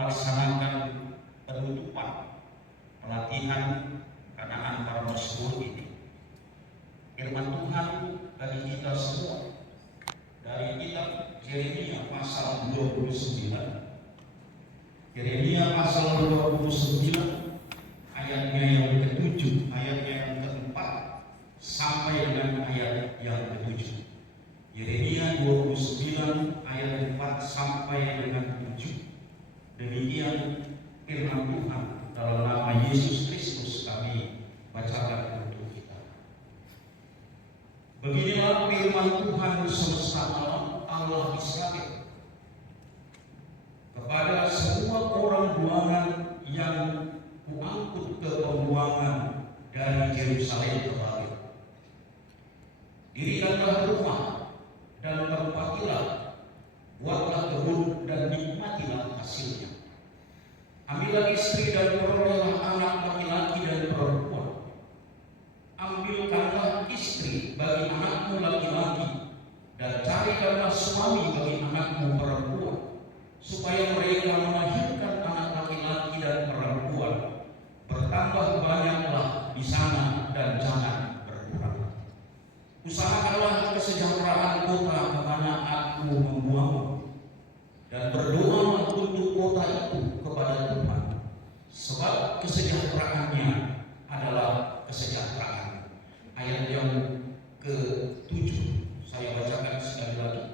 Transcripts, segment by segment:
melaksanakan penutupan pelatihan Kanaan para Mazmur ini. Firman Tuhan bagi kita semua dari kitab Yeremia pasal 29. Yeremia pasal 29 ayatnya yang ke-7, ayatnya yang ke-4 sampai dengan ayat yang ke-7. Yeremia 29 ayat 4 sampai dengan 7. Demikian firman Tuhan dalam nama Yesus Kristus kami bacakan untuk kita. Beginilah firman Tuhan semesta alam, Allah Israel, kepada semua orang buangan yang kuangkut ke pembuangan dari Yerusalem ke Babel. Dirikanlah rumah dan tempatilah, buatlah kebun dan nikmatilah hasilnya. Ambillah istri dan perolehlah anak laki-laki dan perempuan. Ambilkanlah istri bagi anakmu laki-laki dan carikanlah suami bagi anakmu perempuan, supaya mereka melahirkan anak laki-laki dan perempuan. Bertambah banyaklah di sana dan jangan berkurang. Usahakanlah kesejahteraan kota kemana aku membuangmu, dan berdoalah untuk kota itu kepada Tuhan, sebab kesejahteraannya adalah kesejahteraan. Ayat yang ke-7 saya bacakan sekali lagi.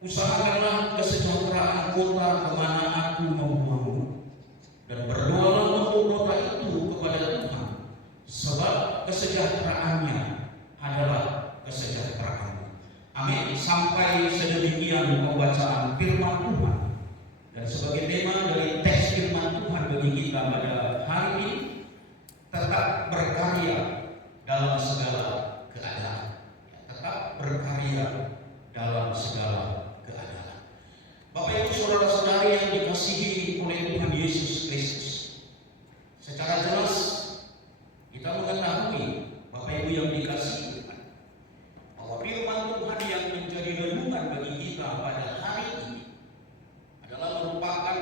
Usahakanlah kesejahteraan kota kemana aku membuangmu, dan berdoalah untuk kota itu kepada Tuhan, sebab kesejahteraannya adalah kesejahteraan. Amin. Sampai sedemikian pembacaan firman Tuhan. Dan sebagai tema dari teks firman Tuhan bagi kita pada hari ini, tetap berkarya dalam segala keadaan. Tetap berkarya dalam segala keadaan. Bapak Ibu saudara-saudari yang dikasihi oleh Tuhan Yesus Kristus, secara jelas kita mengetahui, Bapak Ibu yang dikasihi Tuhan, bahwa firman Tuhan yang menjadi renungan bagi kita pada hari ini adalah merupakan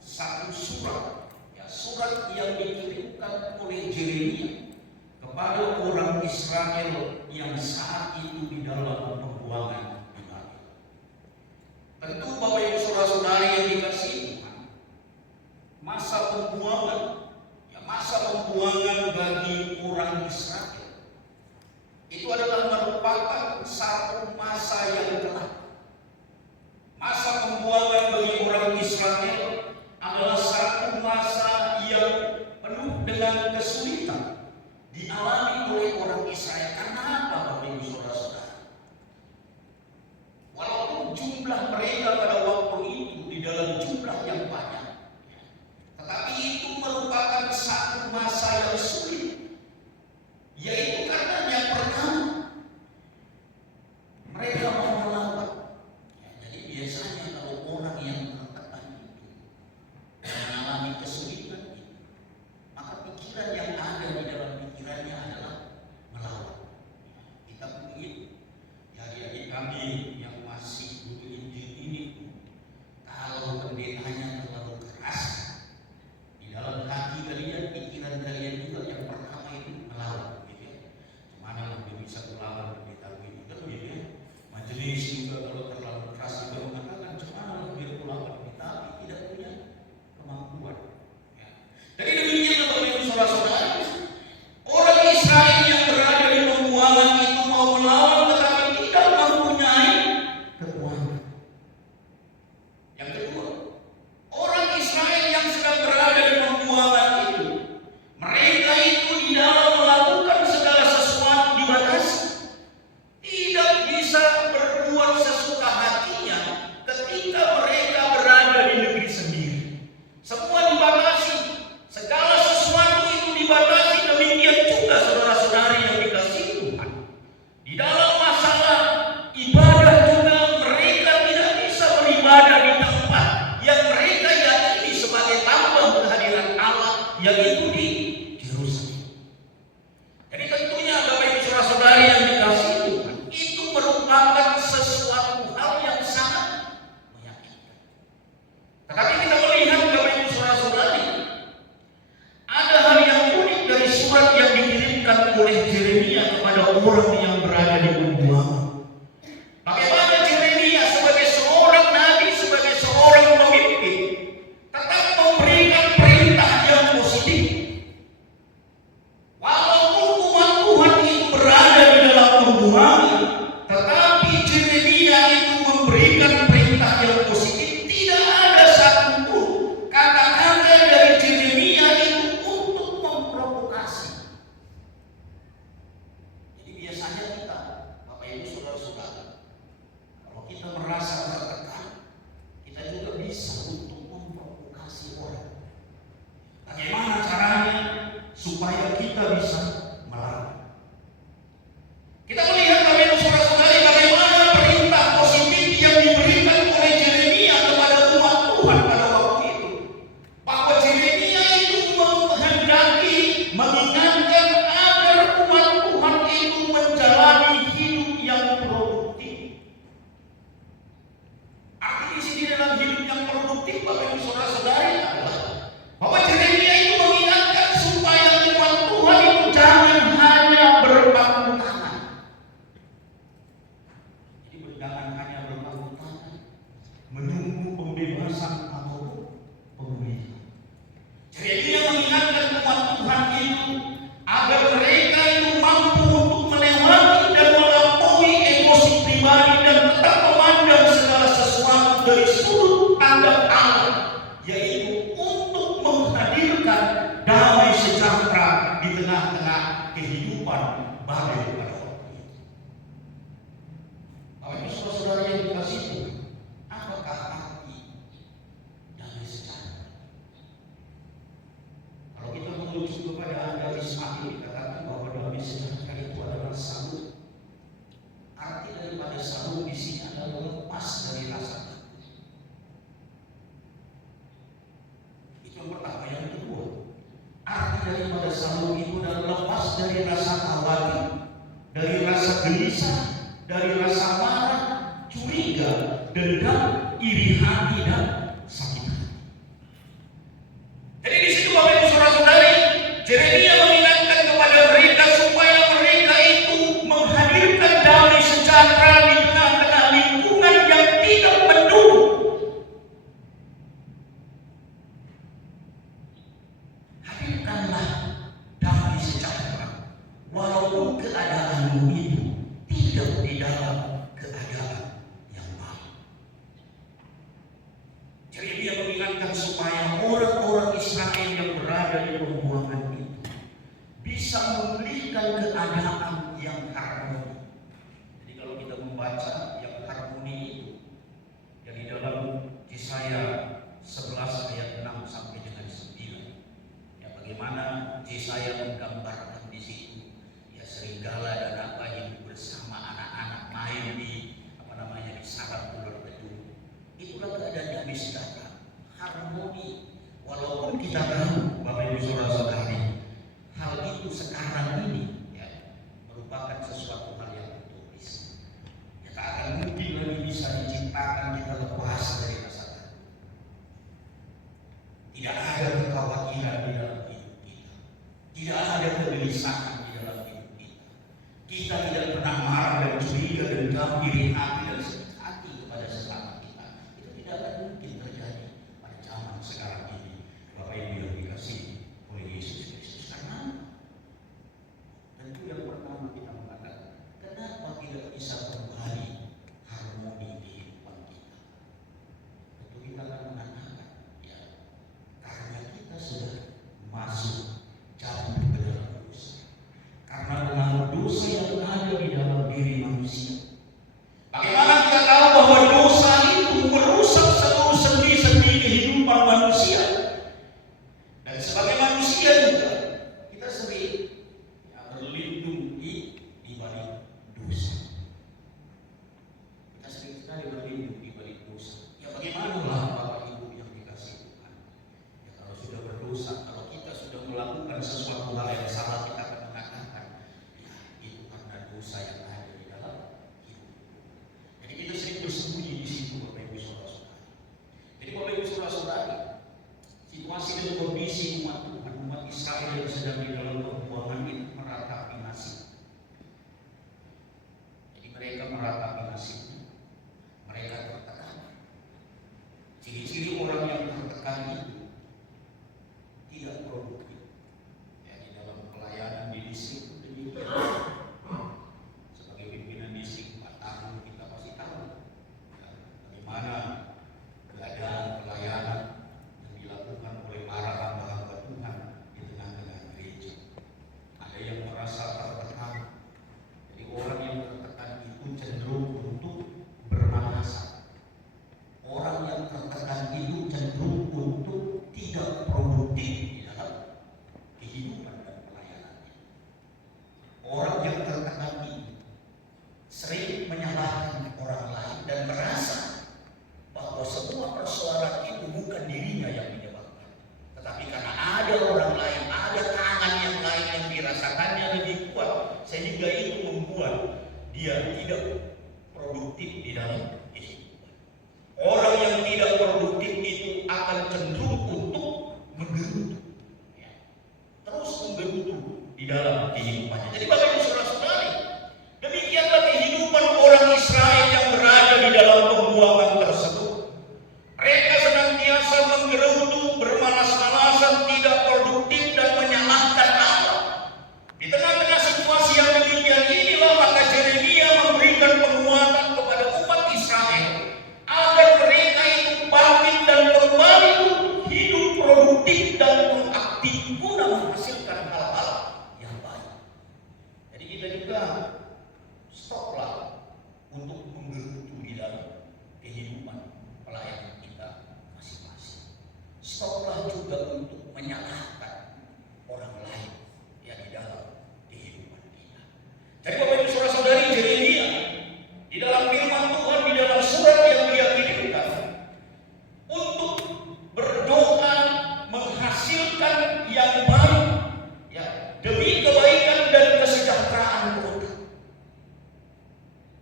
satu surat, surat yang dikirimkan oleh Yeremia kepada orang Israel yang saat itu di dalam pembuangan di Babel. Tentu Bapak Ibu saudara-saudari yang dikasihi Tuhan, masa pembuangan bagi orang Israel itu adalah merupakan satu masa yang gelap. Masa pembuangan bagi orang Israel adalah satu masa yang penuh dengan kesulitan dialami oleh orang Israel. Kenapa Bapak Ibu saudara-saudara? Walaupun jumlah mereka pada waktu itu di dalam jumlah yang banyak, tetapi itu merupakan satu masa yang sulit, yaitu karena yang pertama, mereka mau melawan. Jadi biasanya kalau orang yang tertekan itu mengalami kesulitan itu, maka pikiran yang ada di dalam pikirannya adalah melawan. Kita mungkin adik-adik kami yang masih butuh Injil ini perintah yang positif, tidak ada satupun kata-kata dari Yeremia itu untuk memprovokasi. Jadi biasanya kita, Bapak Ibu Saudara-saudara, kalau kita merasa tertekan, kita juga bisa untuk memprovokasi orang. Bagaimana caranya supaya kita bisa melawan? Kita melihat Bapak Ibu Saudara-saudari bagaimana perintah positif yang diberikan oleh Yeremia kepada umat Tuhan pada waktu itu. Bahwa Yeremia itu menghendaki, mengingatkan agar umat Tuhan itu menjalani hidup yang produktif. Arti di sini dalam hidup yang produktif Bapak Ibu Saudara-saudari adalah bahwa Yeremia itu mengingatkan supaya umat Tuhan itu jangan hanya berpangku tangan. Jadi jangan hanya berpangku tangan menunggu pembebasan atau pemulihan. Yeremia mengingatkan umat Tuhan itu agar mereka itu mampu untuk melewati dan melampaui emosi pribadi dan tetap memandang segala sesuatu dari sudut pandang Allah, yaitu untuk menghadirkan damai sejahtera di tengah-tengah kehidupan badai pada waktu itu. Bapak Ibu Saudara yang dikasihi Tuhan, apakah arti damai sejahtera? Kalau kita merujuk kepada Anda Ismail, dikatakan bahwa damai sejahtera itu adalah sabut. Arti daripada sabut di sini adalah lepas dari rasa takut. Itu yang pertama. Yang kedua, arti daripada sabut itu adalah lepas dari rasa khawatir, dari rasa gelisah, dari rasa marah, curiga, dendam, iri hati, dan sakit hati. Jadi di situ Bapak Ibu Saudara-saudari, Yeremia mengingatkan kepada mereka supaya mereka itu menghadirkan damai sejahtera di tengah-tengah lingkungan yang tidak mendukung. Hadirkanlah damai sejahtera walaupun keadaanmu itu tidak di dalam keadaan yang baik. Yeremia mengingatkan supaya orang-orang Israel yang berada di pembuangan itu bisa memulihkan keadaan yang harmoni. Jadi kalau kita membaca yang harmoni itu yang di dalam Yesaya 11 ayat 6 sampai dengan 9. Ya, bagaimana Yesaya menggambarkan di situ ya serigala dan apa yang bersama anak-anak main di di sarang ular betung. Itulah keadaan damai sejahtera, harmoni. Walaupun kita tahu Bapak Ibu Saudara-saudari, hal itu sekarang ini ya merupakan sesuatu hal yang utopi. Ya, tak akan mungkin lagi bisa diciptakan kita lepas dari rasa takut. Tidak ada kekhawatiran di dalam hidup kita. Tidak ada kegelisahan di dalam hidup kita. Kita tidak pernah marah dan curiga, dendam, iri hati dan sakit hati kepada sesama kita. Itu tidak akan mungkin terjadi pada zaman sekarang ini, Bapak Ibu yang dia tidak produktif di dalam kehidupan. Orang yang tidak produktif itu akan cenderung untuk menggerutu, ya, terus menggerutu di dalam kehidupannya. Jadi Bapak Ibu Saudara-saudari, demikianlah kehidupan orang Israel yang berada di dalam pembuangan tersebut. Mereka senantiasa menggerutu, bermalas-malasan, tidak produktif dan menyalahkan Allah. Di tengah-tengah situasi yang demikian inilah maka Yeremia memberikan penguatan kepada umat Israel agar mereka itu bangkit dan kembali hidup produktif dan aktif guna menghasilkan hal-hal yang baik. Jadi kita juga stoplah untuk menggerutu di dalam kehidupan pelayanan kita masing-masing. Stoplah juga untuk menyalahkan orang lain yang di dalam kehidupan kita. Jadi Bapak Ibu Saudara-saudari, Yeremia di dalam firman Tuhan, di dalam surat yang dia kirimkan untuk berdoa menghasilkan yang baik, ya, demi kebaikan dan kesejahteraan kota.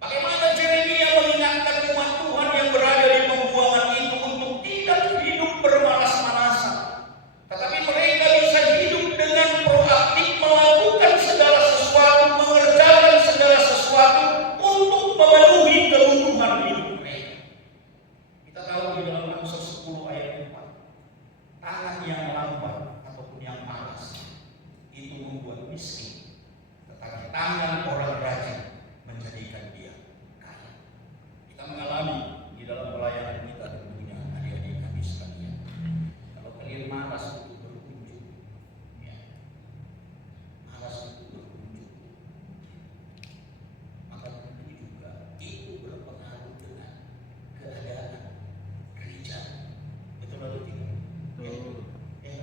Bagaimana Yeremia mengingatkan umat Tuhan yang berada di pembuangan itu untuk tidak hidup bermalas-malasan, tetapi mereka bisa hidup dengan proaktif, melakukan segala sesuatu, mengerjakan segala sesuatu untuk memenuhi kebutuhan hidup mereka. Kita tahu di dalam Amsal 10 ayat 4, tangan yang lambat ataupun yang malas itu membuat miskin, tetapi tangan orang rajin menjadikan dia kaya. Kita mengalami di dalam pelayanan kita tentunya adik-adik kami sekalian. Kalau kalian malas untuk berkunjung, ya, malas untuk berkunjung, maka tentu juga itu berpengaruh dengan keadaan gereja. Betul atau tidak? Ya.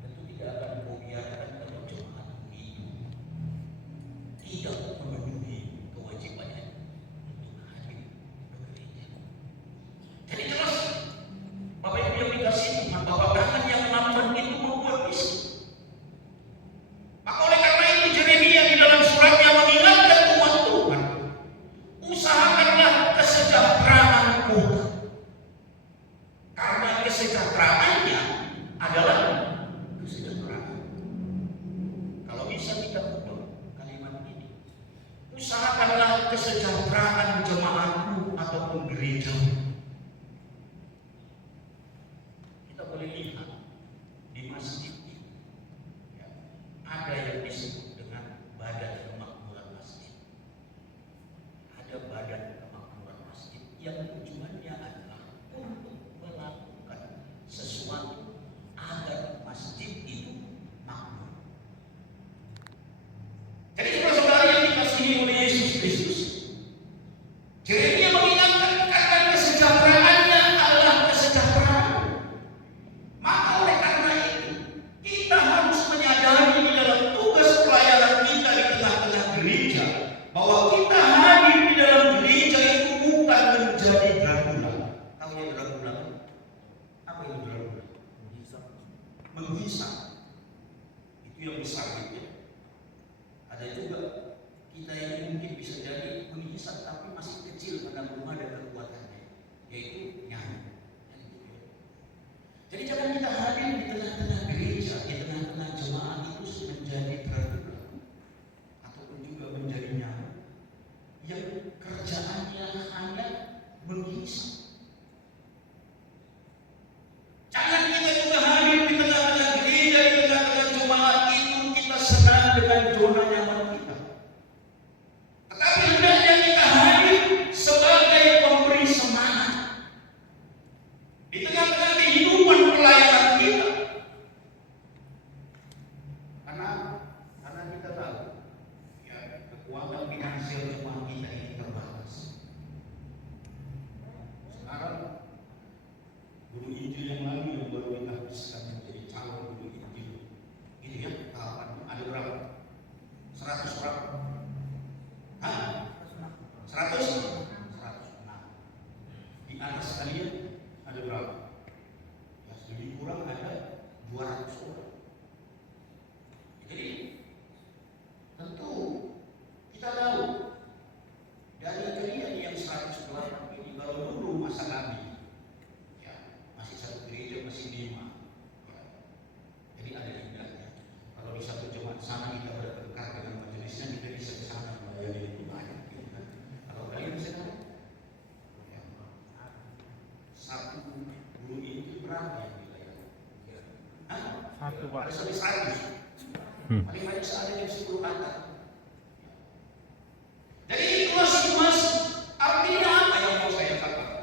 Tentu tidak akan membiarkan kalau jemaat itu tidak memenuhi kewajibannya untuk hadir ke gereja. Jadi jelas Bapak Ibu yang dikasihi Tuhan, bahwa tangan yang lambat itu membuat miskin. Maka oleh karena itu Yeremia di dalam suratnya mengingatkan umat Tuhan, usahakanlah kesejahteraan kota, karena kesejahteraannya adalah kesejahteraan. Kalau bisa kita ulang kalimat ini, usahakanlah kesejahteraan jemaatmu ataupun gereja. Kita boleh lihat di masjid ini, ya, ada yang disebut dengan badan kemakmuran masjid. Ada badan kemakmuran masjid yang tujuannya adalah untuk melakukan sesuatu agar masjid itu makmur. Jadi saudara-saudara yang dikasihi oleh Yesus Kristus, Yeremia mengingatkan karena kesejahteraannya adalah kesejahteraan. Maka oleh karena itu kita harus menyadari di dalam tugas pelayanan kita di tengah-tengah gereja bahwa kita hadir di dalam gereja itu bukan menjadi dragula. Tahu yang dragula? Apa yang dragula? Menghisap. Itu yang besar gitu ya. Ada juga kita yang mungkin bisa jadi menghisap tapi masih kecil karena belum ada kekuatannya, yaitu nyanyi. Jadi jangan kita hadir di tengah-tengah gereja, di tengah-tengah jemaat itu menjadi dragula ataupun juga menjadi nyanyi yang kerjaannya hanya menghisap. Jangan kita juga hadir di tengah-tengah gereja, di tengah-tengah jemaat itu kita senang dengan zona nyaman kita. Tetapi hendaknya kita hadir sebagai pemberi semangat di tengah-tengah kehidupan pelayanan kita. Karena kita tahu, ya, kekuatan finansial jemaat kita ini terbatas. Sekarang guru Injil yang lalu yang baru kita habiskan menjadi calon guru Injil, ini ya tahapannya ada berapa? 100 berapa? Hah? 100? 106. Di atas kalian ada berapa? Ya lebih kurang ada 200 orang. Jadi tentu kita tahu satu guru itu berapa yang dilayani? Satu, Pak. Ada sampai 100. Paling banyak ada yang 10 anak. Jadi itulah situasi. Artinya apa yang mau saya katakan?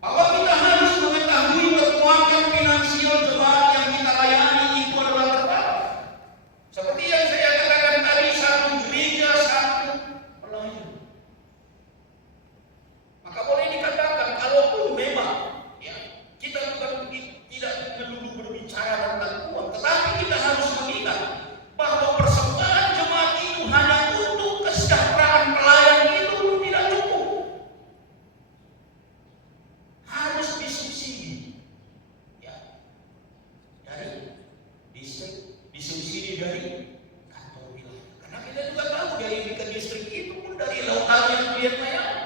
Bahwa kita harus mengetahui kekuatan finansial jemaat yang kita layani itu adalah terbatas. Seperti yang saya katakan tadi, satu gereja, satu pelayan. Maka boleh dikatakan, kalaupun memang ya, kita bukan tidak melulu berbicara tentang uang, tetapi kita harus mengingat bahwa persembahan jemaat itu hanya untuk kesejahteraan pelayan itu tidak cukup. Harus disubsidi, ya, dari disubsidi dari kantor wilayah. Karena kita juga tahu dari distrik itu pun dari lokal yang klien layani.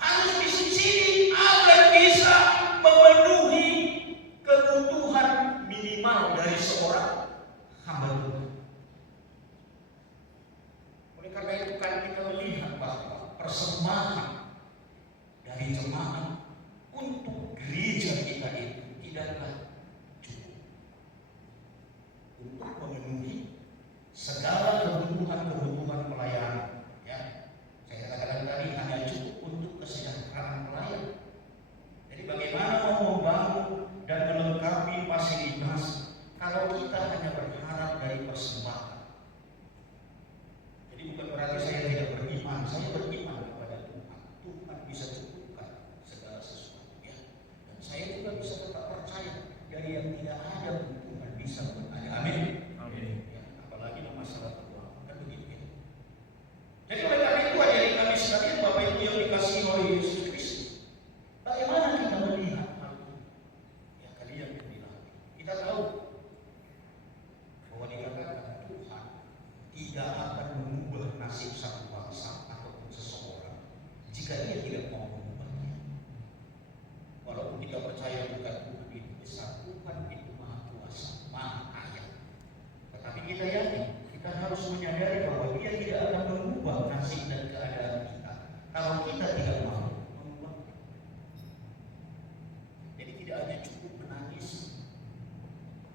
Harus disubsidi agar bisa memenuhi kebutuhan minimal dari seorang hamba Tuhan. Oleh karena itu kan kita melihat bahwa persembahan dari jemaat untuk gereja kita itu tidaklah cukup untuk memenuhi segala kebutuhan pelayanan. Ya, saya katakan tadi hanya cukup untuk kesejahteraan pelayan. Jadi bagaimana mau membangun dan melengkapi fasilitas kalau kita hanya berharap dari persembahan? Jadi bukan berarti saya tidak beriman, saya beriman kepada Tuhan. Tuhan bisa cukupkan segala sesuatu, ya. Dan saya juga bisa tetap percaya dari yang tidak ada pun Tuhan bisa berada. Amin. Amin. Ya, apalagi dalam masalah keuangan, kan begitu ya. Jadi oleh karena itu adik kami sekalian, Bapak Ibu yang dikasihi oleh Yesus Kristus, bagaimana kita melihat hal ini? Ya, kalian yang bilang, kita tahu bahwa dikatakan Tuhan tidak akan mengubah nasib satu bangsa ataupun seseorang jika ia tidak mau mengubahnya. Walaupun kita percaya bukan Tuhan itu besar, Tuhan itu maha kuasa, maha kaya. Tetapi kita yakin, kita harus menyadari bahwa dia tidak akan mengubah nasib dan keadaan kita kalau kita tidak mau mengubahnya. Jadi tidak hanya cukup menangis,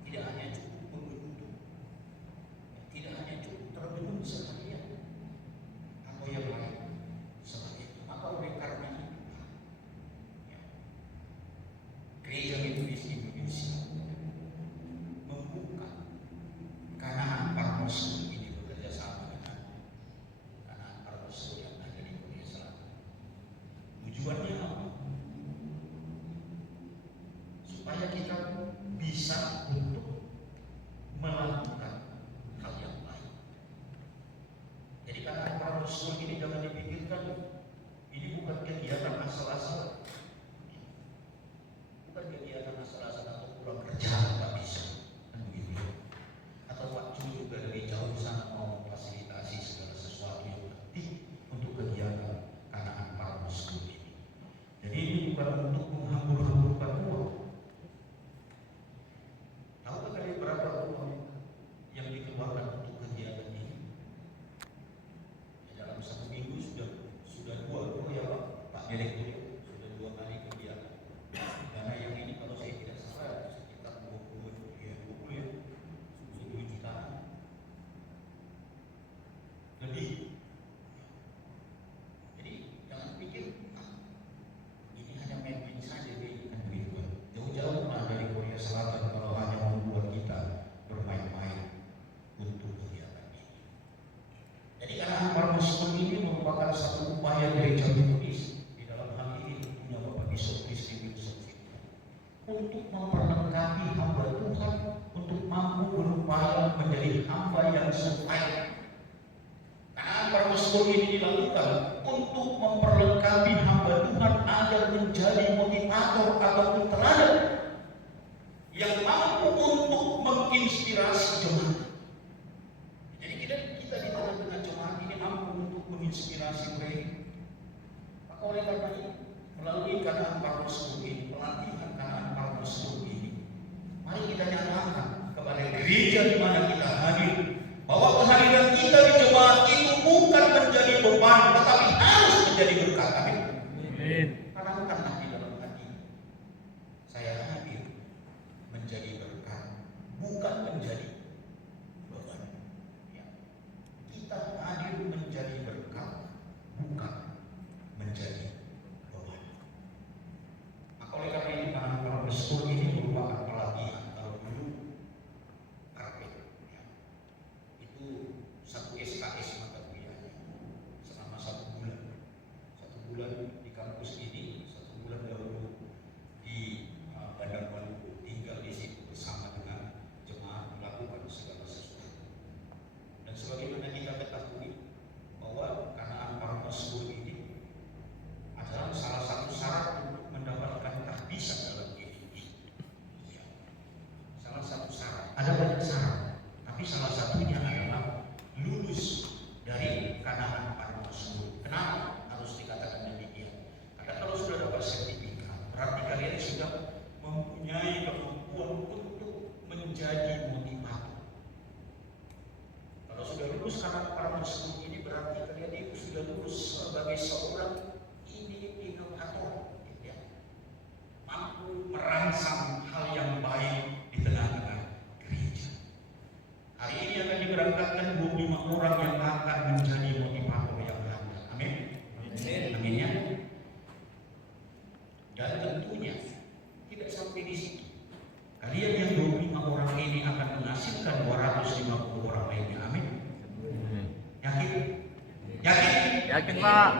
tidak hanya cukup mengeluh, tidak hanya cukup terbenung sekalian atau yang lain seperti itu. Maka oleh karena itu, ya, gereja Metodis Indonesia membuka Kanaan Parmos ini bekerja sama dengan Kanaan Parmos yang ada di Korea Selatan. Tujuannya apa? Supaya kita bisa untuk melakukan hal yang baik. Jadi Kanaan Parmos ini jangan dipikirkan ini bukan kegiatan asal-asalan. Bukan kegiatan asal-asalan atau pulang kerja nggak bisa, kan begitu ya. Atau waktu juga dari jauh sana mau memfasilitasi segala sesuatu yang penting untuk kegiatan Kanaan Parmos ini. Jadi ini bukan untuk menghambur-hamburkan uang. Tahu kali berapa uang yang dikeluarkan untuk kegiatan ini? Ya, dalam satu minggu sudah dua ya Pak Direktur, sudah 2 kali kegiatan. Karena yang ini kalau saya tidak salah sekitar 20 jutaan lebih. Jadi jangan pikir ini hanya main-main saja, kan begitu kan. Jauh-jauh dari Korea Selatan kalau hanya membuat kita bermain-main untuk kegiatan ini. Jadi Kanaan Parmos ini merupakan satu upaya gereja Metodis di dalam hal ini punya Bapak Bishop Kristi Wilson untuk memperlengkapi hamba Tuhan untuk mampu berupaya menjadi hamba yang sesuai. Kanaan Parmos ini dilakukan untuk memperlengkapi hamba Tuhan agar menjadi motivator ataupun teladan yang mampu untuk menginspirasi jemaat. Jadi kita di tengah-tengah jemaat ini mampu untuk menginspirasi mereka. Maka oleh karena itu melalui Kanaan Parmos ini, pelatihan Kanaan Parmos ini, mari kita nyatakan kepada gereja di mana kita hadir bahwa kehadiran kita di jemaat itu bukan menjadi beban, tetapi harus menjadi berkat. Amin. Tanamkanlah di dalam hati Dan tentunya tidak sampai di situ. Kalian yang 25 orang ini akan menghasilkan 250 orang lainnya. Amin. Yakin? Yakin? Yakin, Pak.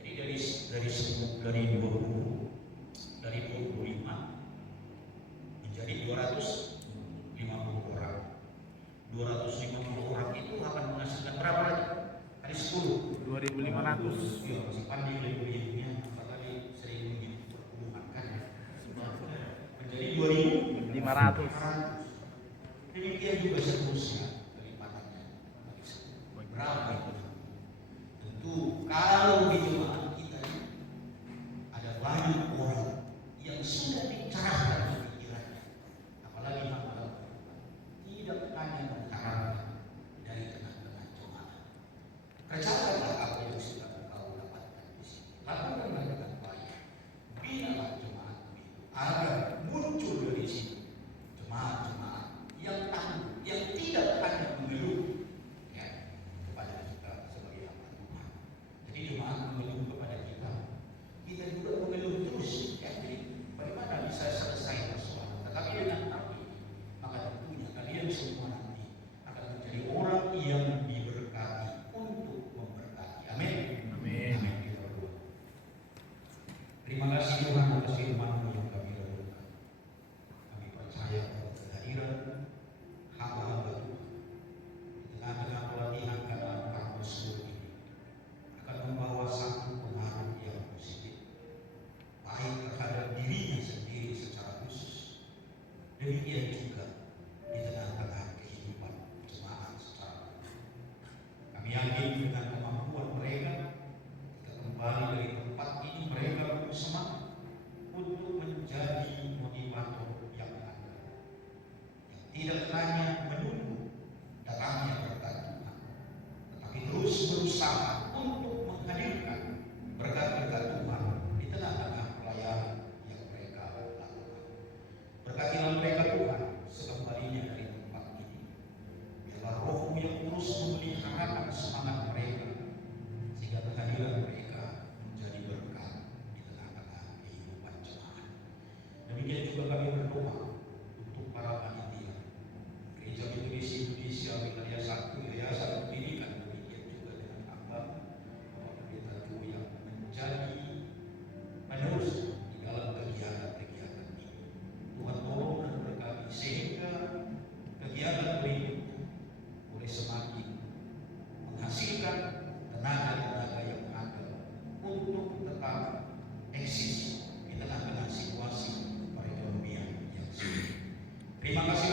Jadi dari 20 dari 25 menjadi 250 orang. 250 orang itu akan menghasilkan berapa lagi? Kali 10. 2.500. Iya, masih pandai lebih-lebihnya. Apa tadi sering begitu perhubungan kan? Menjadi 2.500. Demikian juga seterusnya kelipatannya. Berapa itu? Tentu kalau di jemaat kita ini ada banyak orang yang sudah dicerahkan pikirannya, apalagi hamba tidak hanya mencerahkan dari tengah-tengah jemaat. Kerjakanlah apa yang sudah kau dapatkan di sini. Lakukanlah dengan baik. Binalah jemaat itu agar muncul dari sini jemaat-jemaat yang tangguh, yang tidak hanya mengeluh ya, kepada kita sebagai hamba Tuhan. Jadi jemaat mengeluh kepada kita, kita juga mengeluh terus. Ya, jadi bagaimana bisa selesai persoalan? Tetapi dengan hati, maka tentunya kalian semua nanti akan menjadi orang yang diberkati untuk memberkati. Amin. Amin. Amin. Kita berdoa. Terima kasih Tuhan atas firman-Mu yang kami renungkan. Kami percaya bahwa kehadiran hamba-hamba Tuhan di tengah-tengah pelatihan keadaan kampus ini akan membawa satu pengaruh yang positif, baik terhadap dirinya sendiri secara khusus, demikian juga di tengah-tengah kehidupan jemaat secara umum. Kami yakin dengan kemampuan mereka, ketika kembali dari tempat ini mereka bersemangat untuk menjadi motivator yang andal, yang tidak hanya menunggu datangnya berkat Tuhan, tetapi terus berusaha untuk menghadirkan berkat-berkat Tuhan di tengah-tengah pelayanan yang mereka lakukan. Berkatilah mereka Tuhan sekembalinya dari tempat ini. Biarlah Roh-Mu yang terus memeliharakan semangat mereka, sehingga kehadiran mereka menjadi berkat di tengah-tengah kehidupan jemaat. Demikian juga kami berdoa untuk para panitia Gereja Metodis Indonesia Wilayah 1 Yayasan Pendidikan, demikian juga dengan hamba Bapak Pendeta Tu yang menjadi penerus di dalam kegiatan-kegiatan ini. Tuhan tolong dan berkati sehingga kegiatan berikutnya boleh semakin menghasilkan tenaga-tenaga yang ada untuk tetap eksis di tengah-tengah situasi perekonomian yang sulit. Terima kasih